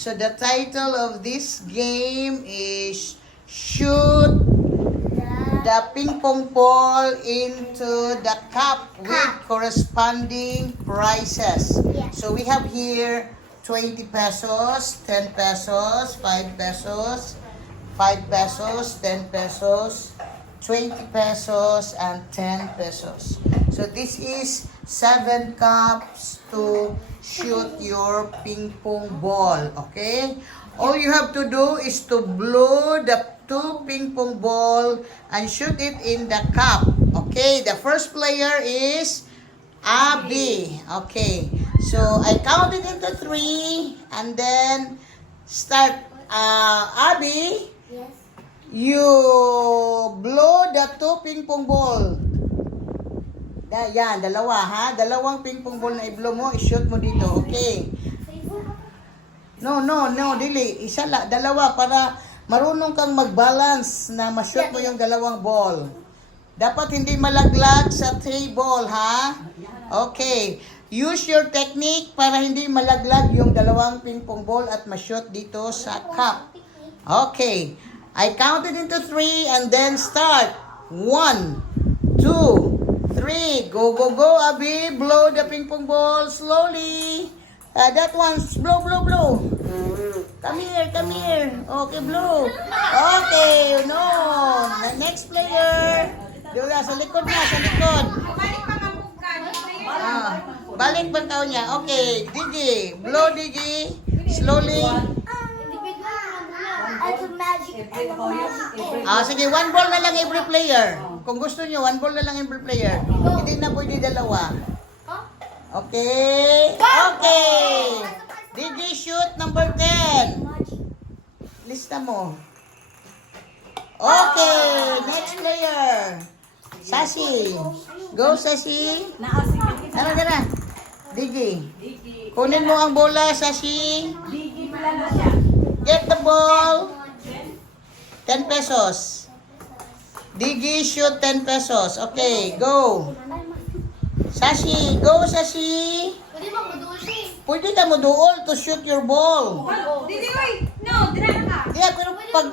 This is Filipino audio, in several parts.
So the title of this game is Shoot the ping pong ball into the cup with corresponding prizes. So we have here 20 pesos, 10 pesos, 5 pesos, 5 pesos, 10 pesos, 20 pesos, and 10 pesos. So this is 7 cups to shoot your ping pong ball, okay? All you have to do is to blow the 2 ping pong ball and shoot it in the cup, okay? The first player is Abby, okay? So I counted into 3 and then start. Abby, Yes. you blow the 2 ping pong ball. Yan, dalawa ha. Dalawang ping pong ball na i-blow mo, i-shoot mo dito. Okay. No, dili. Isa lang, dalawa para marunong kang mag-balance na ma-shoot mo yung dalawang ball. Dapat hindi malaglag sa table, ha? Okay. Use your technique para hindi malaglag yung dalawang ping pong ball at ma-shoot dito sa cup. Okay. I counted into 3 and then start. 1, 2, 3. Go, go, go, Abby. Blow the ping pong ball slowly. That one, blow, blow, blow. Come here, come here. Okay, blow. Okay, no. The next player. Doon sa likod na, sa likod. Balik ba tao niya? Okay, Digi. Blow, Digi. Slowly. Sige, 1 ball na lang every player. Kung gusto nyo, 1 ball na lang every player. Hindi na pwede dalawa. Okay. Okay. Digi, shoot number 10. Lista mo. Okay. Next player. Sashi. Go, Sashi. Tara. Digi. Kunin mo ang bola, Sashi. Get the ball. 10 pesos. Digi, shoot 10 pesos. Okay, go. Sashi, go Sashi. Pwede ba maduol siya? Pwede ka mo doon to shoot your ball. Didi, oy! No, dira ka! Yeah, pero pag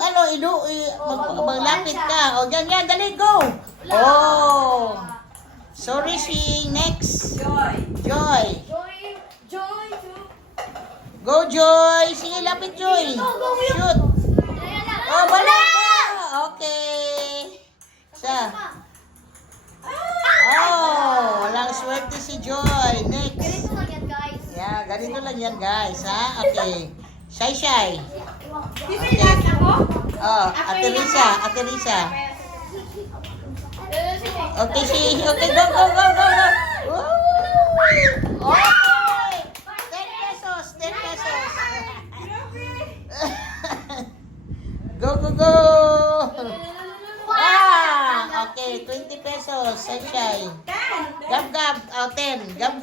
maglapit ka. O, yan, dali, go. Oh. Sorry, Shi. Next. Joy. Go, Joy. Sige, lapit, Joy. Shoot. Oh, balik ka. Okay. Isa. Oh, walang swerte si Joy. Next. Yeah, ganito lang yan, guys, ha? Okay. Shy. Didi, last ako? Oh, Ate Risa. Okay, okay, go. Woo! Okay. 10 pesos. Go. Okay, 20 pesos. Sunshine. Gab. 10. Gab.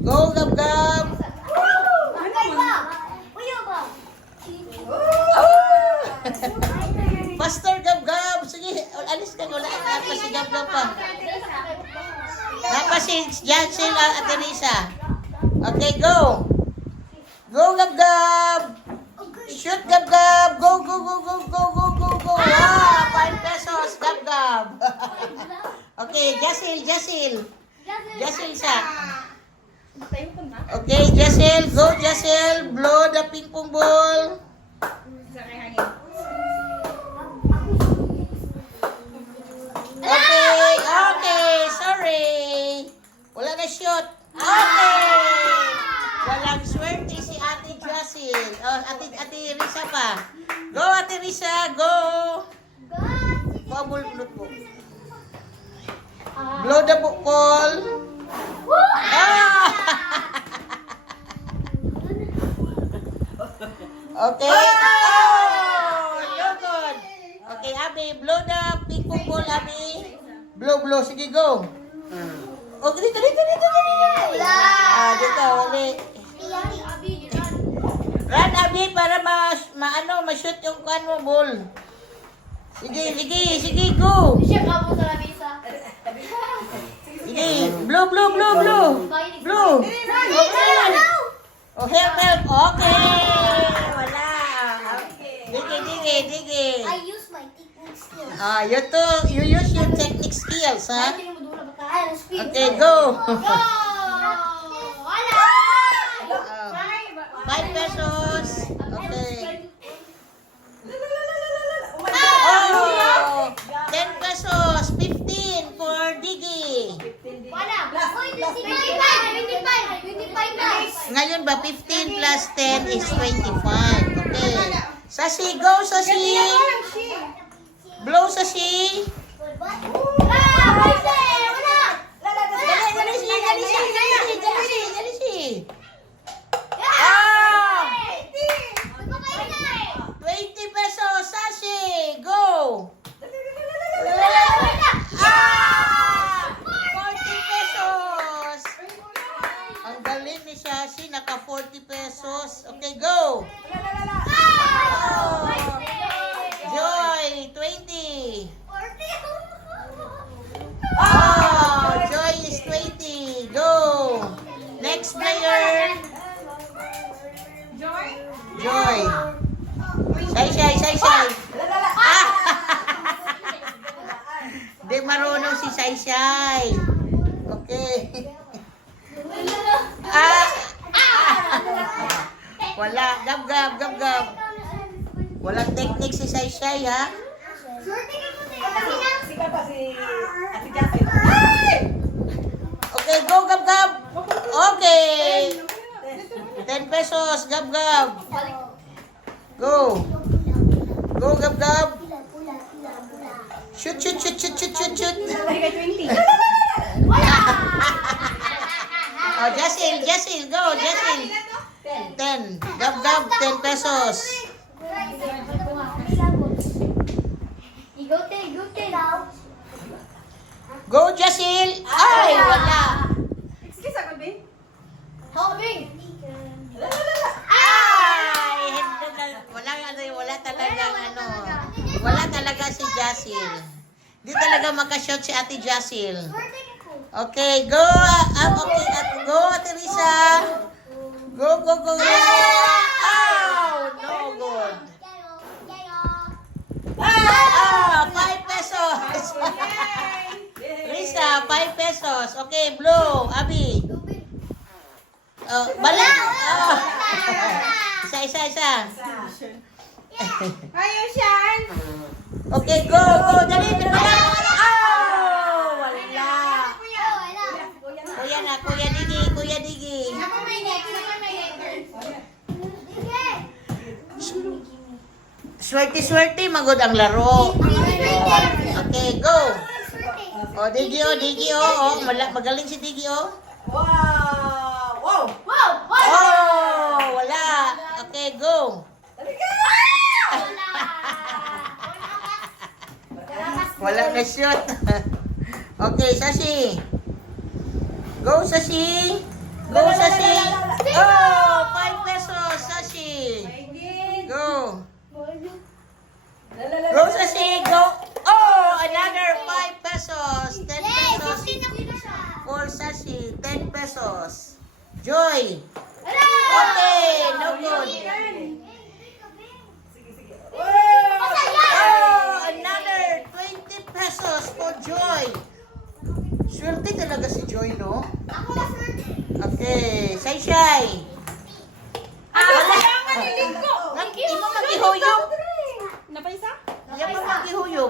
Go, Gab. Faster, Gab. Sige, alis ka. Wala pa si Gab pa. Napa si Jansil at Teresa. Okay, go. Go, Gab. Shoot, Gab. Go. 5 pesos, Gab. Okay, Jasil siya. Okay, Jasil. Go, Jasil. Blow the ping pong ball. Okay. Sorry. Wala na shoot. Okay. Walang swerte si Ate Jasil. Oh, Ate Risa pa. Go, Ate Risa. Go. Bubble po. Blow the ball. Okay. Oh, you're good. Okay, Abby, blow the ping pong ball, Abby. Blow. Sige, go. Okay, dito. Dito, wali. Run, Abby, para ma-shoot yung kan mo, ball. Sige, go. Sige, blow. Blow. Oh, help. Okay. Wala. Digi. I use my technique skills. You use your technique skills, ha? Ay, speed. Okay, go. Go! Wala! 5 pesos. Okay. Oh, 10 pesos. 15 for Digi. Wala! Uy, 25 na! Ngayon ba, 15 plus 10 is 25. Okay. Sashi, go, Sashi. Blow, Sashi. Dali, si. Ah! 20 pesos, Sashi. Go. Ah! 40 pesos. Ang galing ni Sashi, naka 40 pesos. Okay, go. Oh. Joy, 20. Oh, Joy is 20. Go. Next player. Joy. Say. Ah! Di marunong si Say. Okay. Ah! Wala. Gab. Walang technique si Say, ha? Okay, go, Gab. Okay. 10 pesos, Gab. Go. Go, Gab. Shoot. Oh, Jasil, go, Jasil. 10. Gab, 10 pesos. Go, Jasil. Ay, wala. Ay, wala talaga si Jasil. Di talaga makashot si Ate Jasil. Okay, go. Go, Ate Risa. Go. Oh, no good. 5 pesos. Risa, 5 pesos. Okay, blow. Abi. Balik. Oh. Isa. Ayun, Shan. Okay, go. Dali. Oh, wala. Kuya Digi. Swerte, magod ang laro. Okay, go. O, Digi. Magaling si Digi, Wow! Oh, wala. Okay, go. Wala na shoot. Okay, Sashi. Go, Sashi. Oh, 5 pesos, Sashi. Go. Go, Sashi. Go. Oh, another 5 pesos. 10 pesos for Sashi. 10 pesos. Joy. Okay, no good. Oh, another 20 pesos for Joy. Swerte talaga si Joy, no? Okay, Shay. Imo maghihuyok. Napaisa? Yan mo maghihuyok.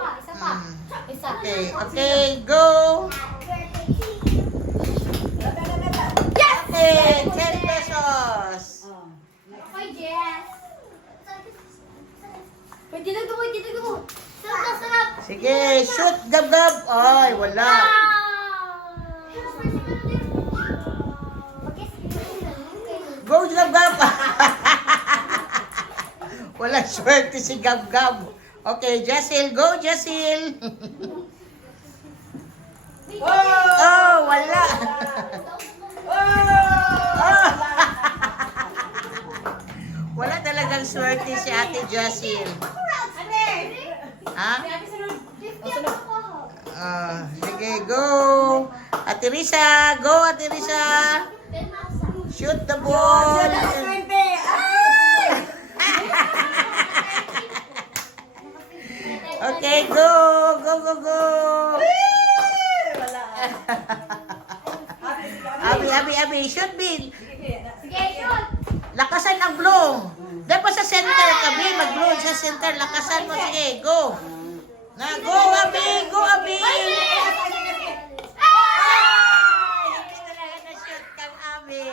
Okay, go. Okay, 10 pesos. Sige, shoot, Gab. Ay, wala. Go, Gab. Wala swerte si Gab. Okay, Jasil. Go, Jasil. Oh, wala. Wala talagang swerte si Ate Jasil. Ha? Sige, go. Ate Risa. Go, Ate Risa. Shoot the ball. Okay, go! Go, go, go! Wala. Abi, shoot, Bill. Sige, shoot. Lakasan ang blow. Dapat sa center, Abi. Mag-blow sa center. Lakasan mo. Sige, go. Na, go, Abi. Go, Abi. Hindi talaga na-shoot kang Abi.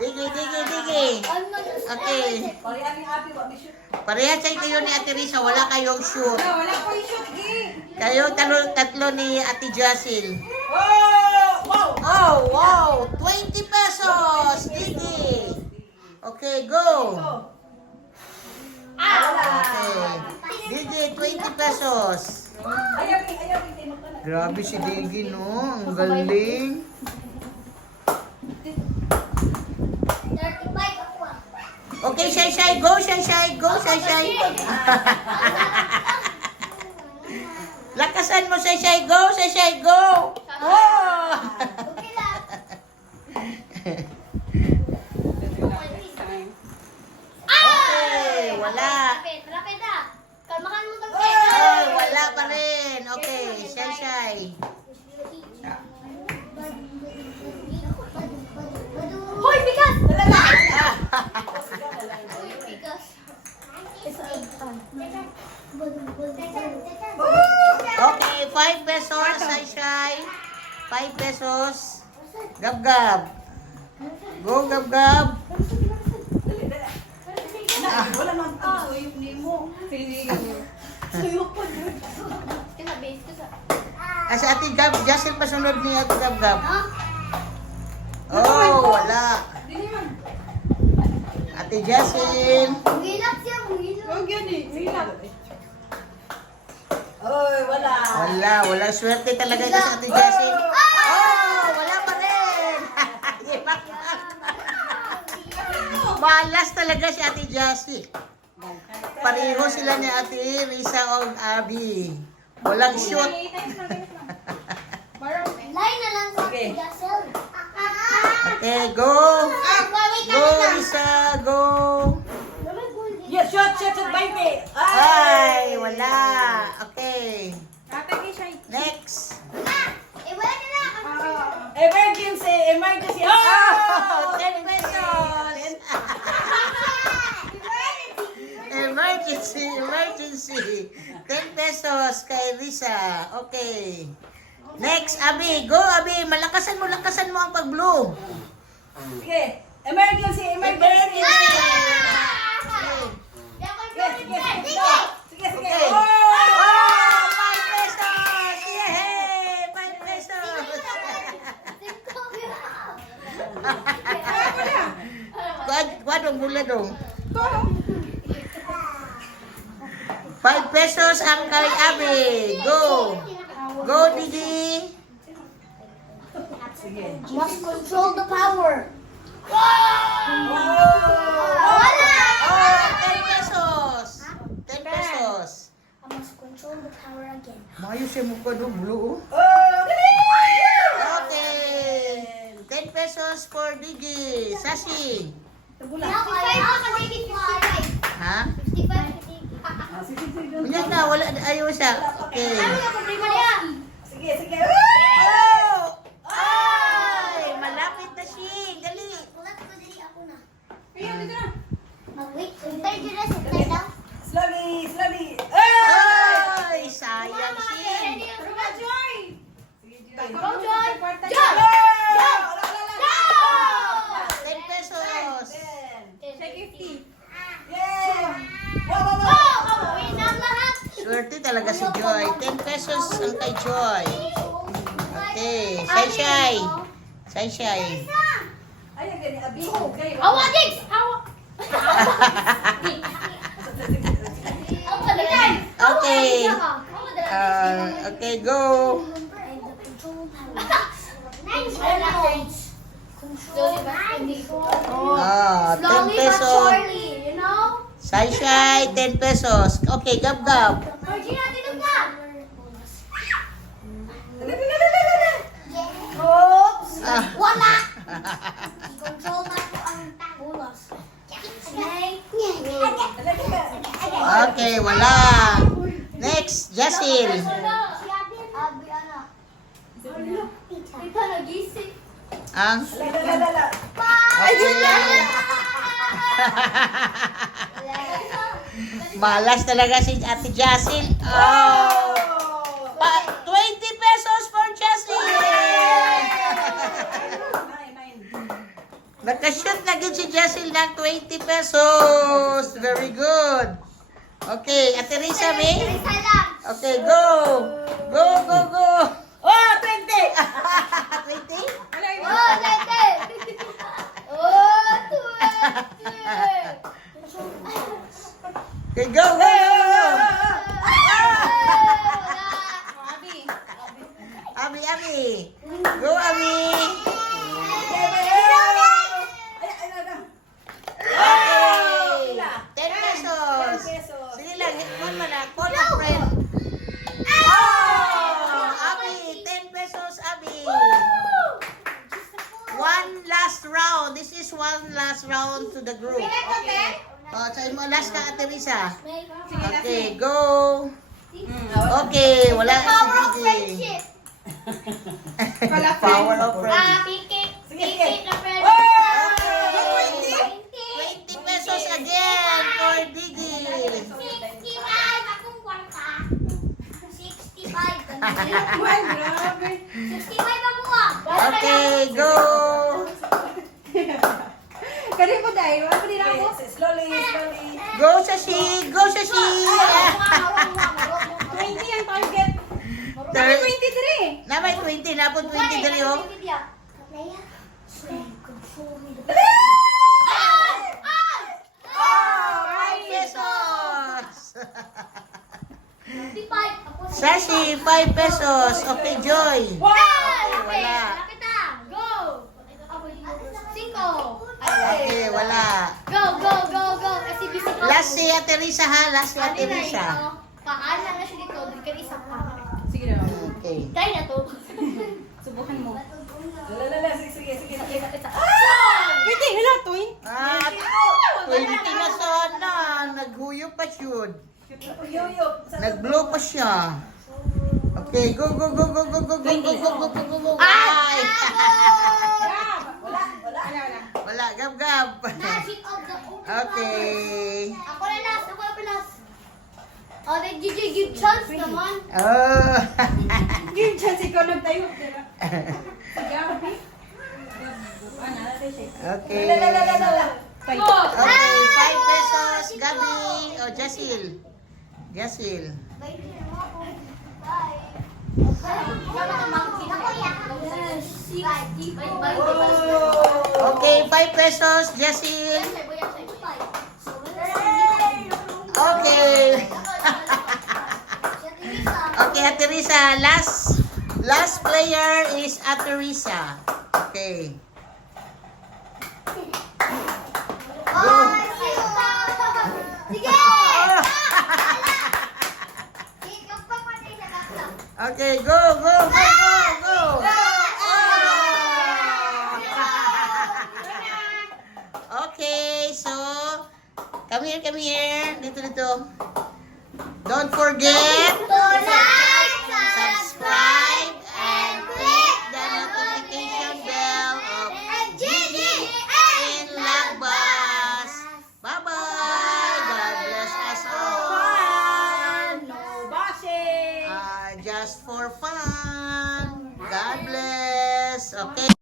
Digi. Okay. Pareha kayo ni Ate Risa. Wala kayong shoot. Wala ko yung shoot, Kayo tatlo ni Ate Jacil. Wow! Oh, wow! 20 pesos! Digi! Okay, go! Okay. Digi, 20 pesos. Ayaw. Grabe si Digi, no? Ang galing. 35 ako. Okay, Shay. Go, Shay. Go, Shay. Lakasan mo, Shay. Go, Shay. Go! Oh! Okay lang. Okay, wala. Rapid ah. Kalmakan mo tong Ay, wala pa rin. Okay, Shay. Hoy, bigas! Okay, 5 pesos, Shay. 5 pesos. Gab. Go, Gab. Wala man ang suyok ni mo. Suyok pa yun. Kasi Ate Gab, Jacil pasunod ni Ate Gab. Oh, wala. Dili man. Ate Jacil. Hilak siya, hilak. Huwag yun eh. Hilap. Oy, wala. Wala swerte talaga ito sa Ate Jacil. Oh, wala pa rin. Malas talaga si Ate Jacil. Pareho sila ni Ate Risa o Abi. Walang shoot. Line na lang sa Okay. Gasel. Okay, go. Go, Risa, go. Yeah, shot, 20. Ay, wala. Okay. Tatay siya. Next. Wala na lang. Emergency. Oh, 10 pesos. Emergency. 10 pesos kay Risa. Okay. Next, Abi. Go, Abi. Lakasan mo ang pag-blow. Okay. Emergency. Sige. Okay. Oh! Oh, 5 pesos. Yay! 5 pesos. Kuad ang bula dong. 5 pesos ang kay Abi. Go. Go, Digi. Must control the power. Wala! Oh, 10 pesos. 10 pesos. I must control the power again. Mayo siya mukha doon, blue. Okay. 10 pesos for Digi. Sashi. Now I have 55. Ha? 55. Unyag na, wala. Ayaw siya. Okay. Sige. Oh! Ay! Malapit na siya. Dali. Wait, hintay dyan na, hintay lang. Slowly. Ay! Sayang siya. Go, Joy! Joy! Go! 10 pesos. Wait na lahat. Swerte talaga si Joy. 10 pesos ang kay Joy. Okay. Shay. Ayaw gani, abi. Hawa, Dix! Hawa! Okay. Okay, go. Ah, 10 pesos. You know? Shay, 10 pesos. Okay, gab. Regina, tignan ka! Oops! Wala! I-control na ko ang tagulos. Snake. Okay, wala. Next, Jasil. Si Abi, anak. Tita, nagising. Ang Lala. okay. Malas talaga si Ate Jasil. Oh. 20 pesos for Jasil. Nakashoot na gid si Jasil ng 20 pesos. Very good. Okay, Ate Risa, me? Isa lang. Okay, go. Go, go, go. Oh, 20! 20? Oh, tete. Oh, Okay, go, go, go, go. Abi, Abi. Go, Abi. Okay. 10 pesos. Sige lang, hit mo na. Call a friend. Oh, Abi, 10 pesos, Abi. One last round. This is one last round to the group. Okay. Oh, so mo last ka, Ate Risa. Okay, go. Okay, wala si Power of Gigi. friendship. Power of friendship. Pikit. Sige, Pikit sige. na friend. Okay. 20 pesos again for Digi. 65 akong kwarta. 65. Grabe. 65 ako ah. Okay, go. Kani mo dahil, wala pa din ako. Slowly. Go, Shashi. Go, Shashi. 20 ang target. Dami 23. Na may 20 na po, 20 dali oh. 5 pesos. Shashi, 5 pesos. Okay, Joy. Wala. Go! Cinco! Okay, wala. Go, go, go, go! Kasi busy ko. Last si Ate Risa ha, last si Ate Ano na Risa. ito? Paalam na siya dito. Doon ka isa pa. Sige na. Okay. Kaya na to. Subukan mo. Lala, sige. Kita. Pwede, hala, 20. Ah, 20 na sana. Naghuyo pa yun. Yoyo. Nag-blow pa siya. Okay, go. Ay! Ay! Wala. Wala, gab. Magic of the open Okay. Ako na last. Oh, nag-give chance naman. Oh. Yung chance ikaw nagtayo. Diba? Sige, Abi. Ano, natin siya. Okay. Lala. Okay, 5 pesos. Gabi. O, Jasil. Okay, 5 pesos. Jasil. Okay. Okay, Ate Risa. Last player is Ate Risa. Okay. Sige! Okay, go. Okay, so come here. Dito. Don't forget subscribe and click the notification bell of Gigi in Lagbas. Bye-bye. God bless us all. No bashing. Just for fun. God bless. Okay.